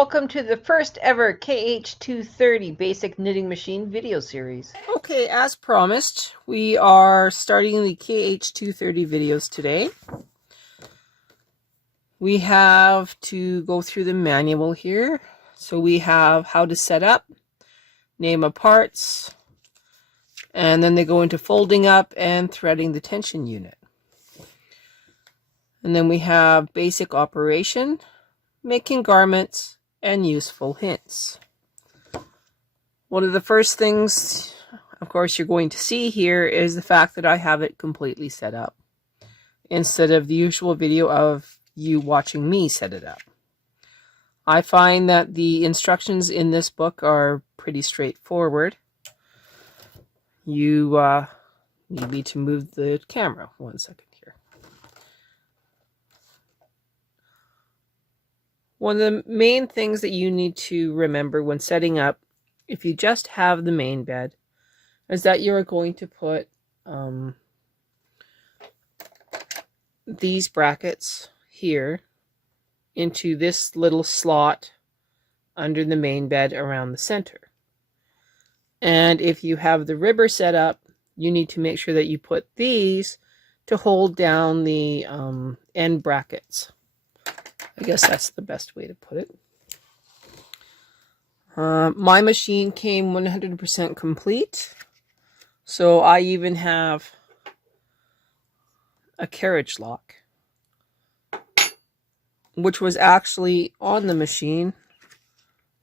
Welcome to the first ever KH230 Basic Knitting Machine video series. Okay, as promised, we are starting the KH230 videos today. We have to go through the manual here. So we have how to set up, name of parts, and then they go into folding up and threading the tension unit. And then we have basic operation, making garments, and useful hints. One of the first things, of course, you're going to see here is the fact that I have it completely set up instead of the usual video of you watching me set it up. I find that the instructions in this book are pretty straightforward. You need me to move the camera 1 second here. One of the main things that you need to remember when setting up, if you just have the main bed, is that you're going to put these brackets here into this little slot under the main bed around the center. And if you have the ribber set up, you need to make sure that you put these to hold down the end brackets. I guess that's the best way to put it. My machine came 100% complete, so I even have a carriage lock, which was actually on the machine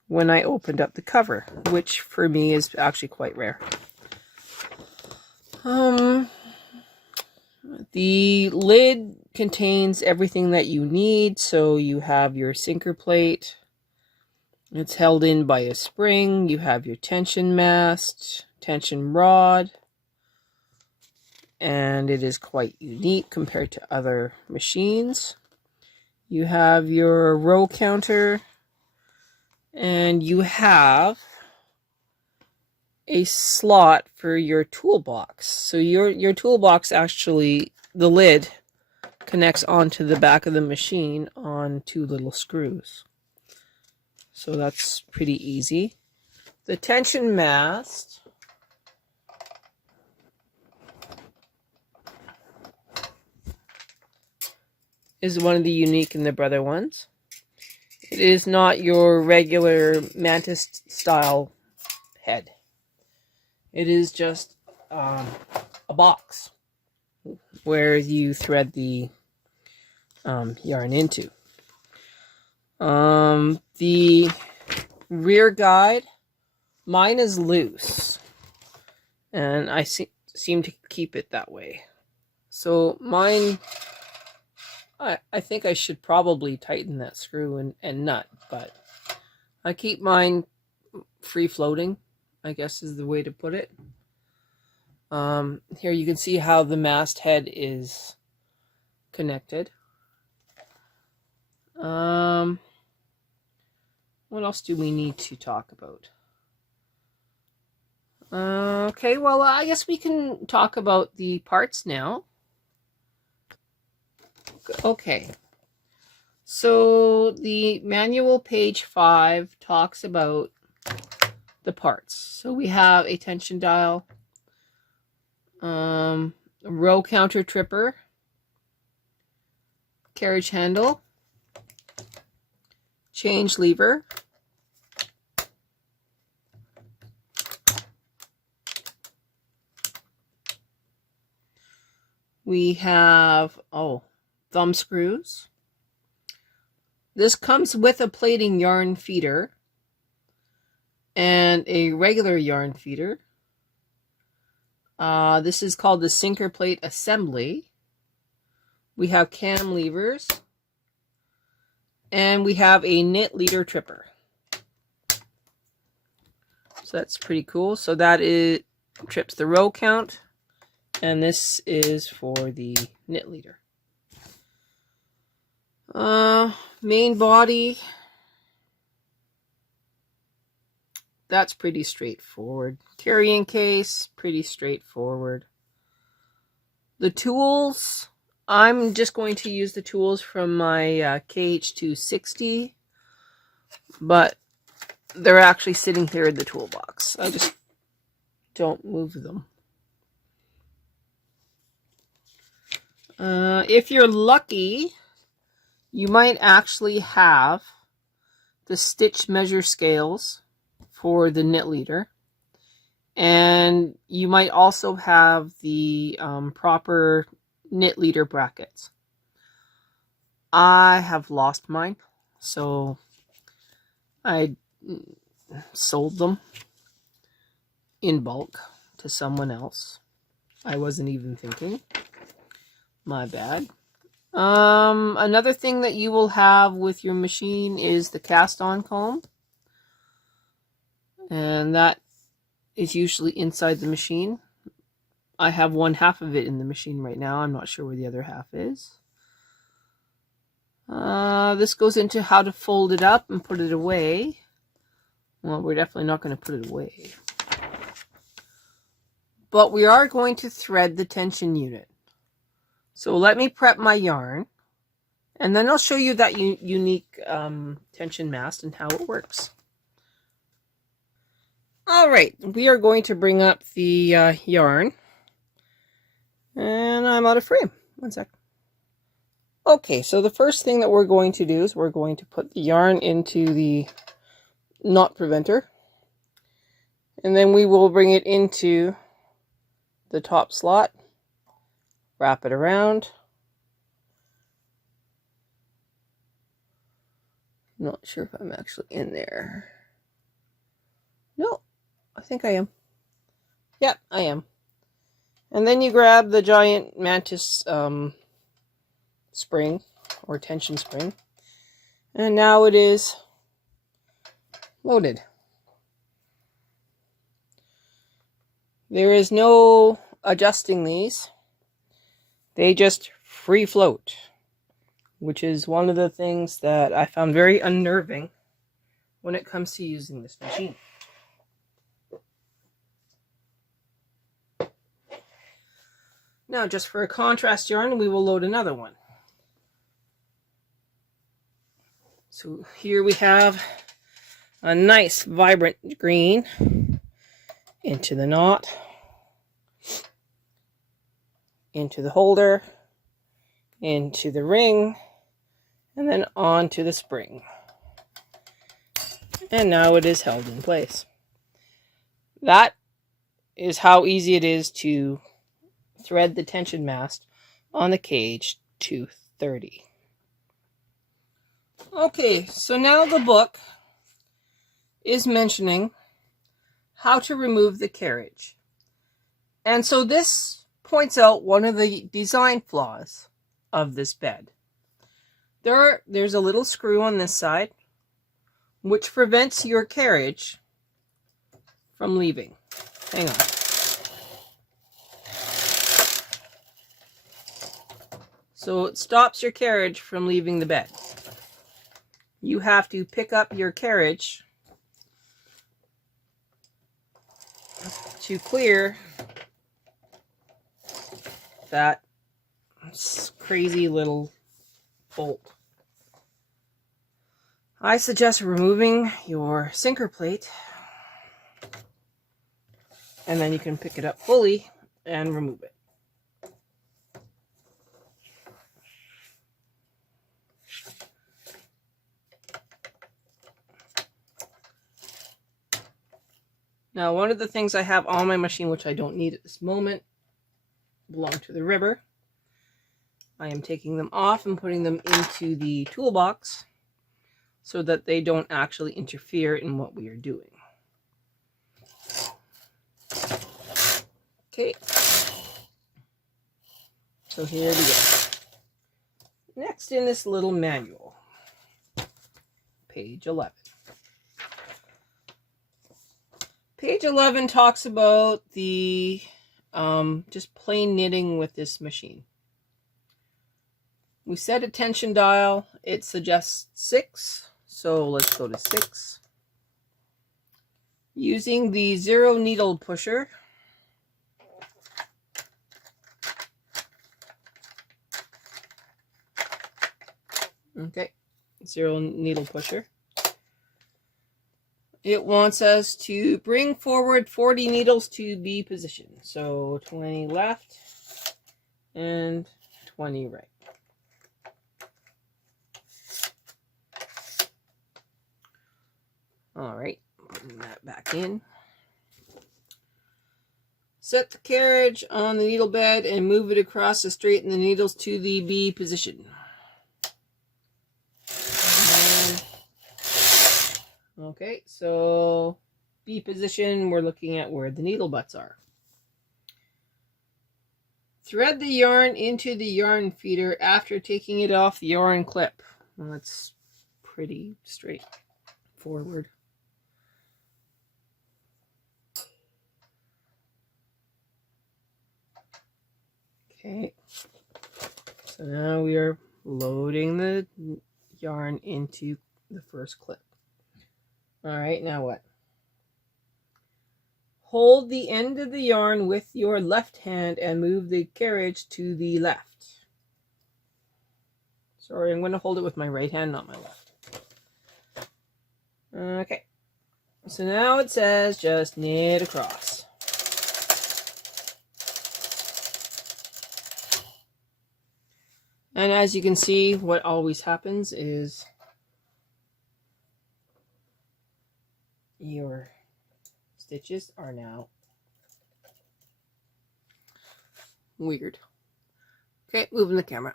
when I opened up the cover, which for me is actually quite rare. The lid contains everything that you need, so you have your sinker plate. It's held in by a spring. You have your tension mast, tension rod, and it is quite unique compared to other machines. You have your row counter, and you have a slot for your toolbox. So your toolbox, actually, the lid connects onto the back of the machine on 2 little screws. So that's pretty easy. The tension mast is one of the unique and the brother ones. It is not your regular mantis style head. It is just a box where you thread the yarn into. The rear guide, mine is loose, and I seem to keep it that way. So mine, I think I should probably tighten that screw and nut, but I keep mine free floating, I guess is the way to put it. Here you can see how the mast head is connected. What else do we need to talk about? Okay, well, I guess we can talk about the parts now. Okay, so the manual page 5 talks about the parts. So we have a tension dial, a row counter tripper, carriage handle, change lever, we have thumb screws. This comes with a plaiting yarn feeder and a regular yarn feeder. This is called the sinker plate assembly. We have cam levers, and we have a knit leader tripper. So that's pretty cool. So that trips the row count, and this is for the knit leader. Main body, that's pretty straightforward. Carrying case, pretty straightforward. The tools, I'm just going to use the tools from my KH260 but they're actually sitting here in the toolbox. I just don't move them. If you're lucky, you might actually have the stitch measure scales for the knit leader, and you might also have the proper knit leader brackets. I have lost mine, so I sold them in bulk to someone else. I wasn't even thinking. My bad. Another thing that you will have with your machine is the cast-on comb. And that is usually inside the machine. I have 1/2 of it in the machine right now. I'm not sure where the other half is. This goes into how to fold it up and put it away. Well, we're definitely not going to put it away. But we are going to thread the tension unit. So let me prep my yarn, and then I'll show you that unique tension mast and how it works. All right, we are going to bring up the yarn, and I'm out of frame. One sec. Okay, so the first thing that we're going to do is we're going to put the yarn into the knot preventer, and then we will bring it into the top slot, wrap it around. Not sure if I'm actually in there. No, I think I am. Yep, I am. And then you grab the giant mantis spring or tension spring, and now it is loaded. There is no adjusting these. They just free float, which is one of the things that I found very unnerving when it comes to using this machine. Now, just for a contrast yarn, we will load another one. So here we have a nice vibrant green into the knot, into the holder, into the ring, and then onto the spring. And now it is held in place. That is how easy it is to thread the tension mast on the Carriage 230. Okay, so now the book is mentioning how to remove the carriage. And so this points out one of the design flaws of this bed. There's a little screw on this side which prevents your carriage from leaving. Hang on. So it stops your carriage from leaving the bed. You have to pick up your carriage to clear that crazy little bolt. I suggest removing your sinker plate, and then you can pick it up fully and remove it. Now, one of the things I have on my machine, which I don't need at this moment, belong to the ribber. I am taking them off and putting them into the toolbox so that they don't actually interfere in what we are doing. Okay. So here we go. Next in this little manual, page 11. Page 11 talks about the just plain knitting with this machine. We set a tension dial. It suggests 6, so let's go to 6. Using the 0 needle pusher, okay, 0 needle pusher. it wants us to bring forward 40 needles to B position. So 20 left and 20 right. All right, putting that back in. Set the carriage on the needle bed and move it across to straighten the needles to the B position. Okay, so B position, we're looking at where the needle butts are. Thread the yarn into the yarn feeder after taking it off the yarn clip. Well, that's pretty straightforward. Okay, so now we are loading the yarn into the first clip. All right, now what? Hold the end of the yarn with your left hand and move the carriage to the left. Sorry, I'm going to hold it with my right hand, not my left. Okay, so now it says just knit across. And as you can see, what always happens is your stitches are now weird. Okay, moving the camera.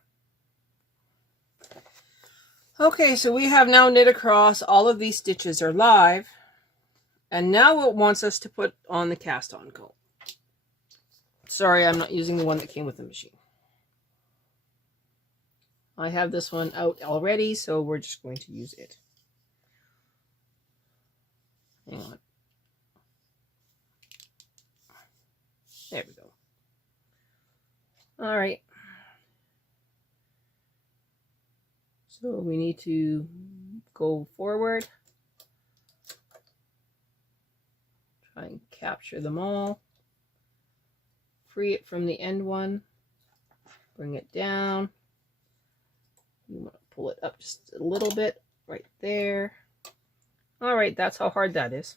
Okay, so we have now knit across. All of these stitches are live. And now it wants us to put on the cast on comb. Sorry, I'm not using the one that came with the machine. I have this one out already, so we're just going to use it. Hang on. There we go. All right. So we need to go forward. Try and capture them all. Free it from the end one. Bring it down. You want to pull it up just a little bit right there. All right, that's how hard that is.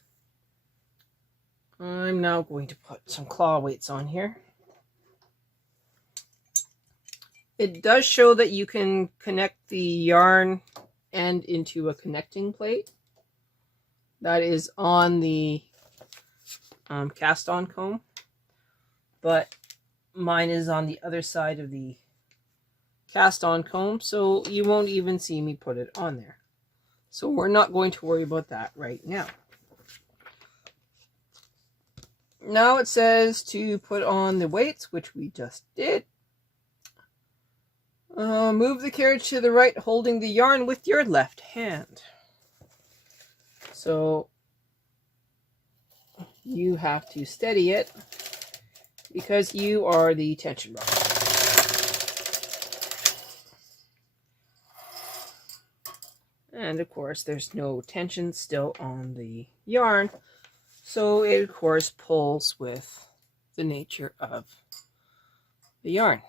I'm now going to put some claw weights on here. It does show that you can connect the yarn end into a connecting plate. That is on the cast on comb, but mine is on the other side of the cast on comb, so you won't even see me put it on there. So we're not going to worry about that right now. Now it says to put on the weights, which we just did. Move the carriage to the right, holding the yarn with your left hand. So you have to steady it because you are the tension rod. And of course, there's no tension still on the yarn. So it, of course, pulls with the nature of the yarn.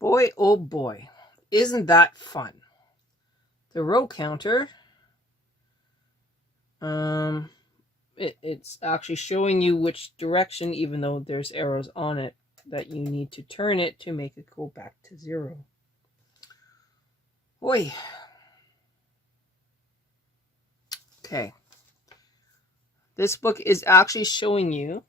Boy, oh boy, isn't that fun. The row counter, it's actually showing you which direction, even though there's arrows on it, that you need to turn it to make it go back to 0. Boy. Okay. This book is actually showing you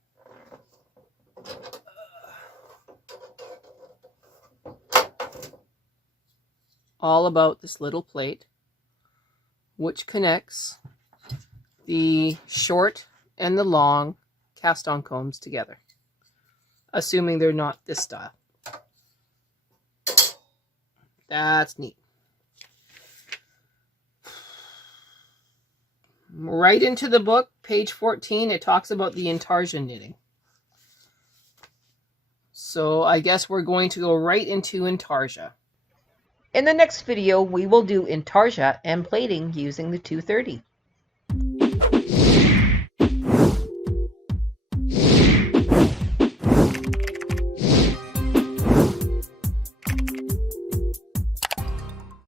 all about this little plate, which connects the short and the long cast on combs together, assuming they're not this style. That's neat. Right into the book, page 14, it talks about the intarsia knitting. So I guess we're going to go right into intarsia. In the next video, we will do intarsia and plaiting using the 230.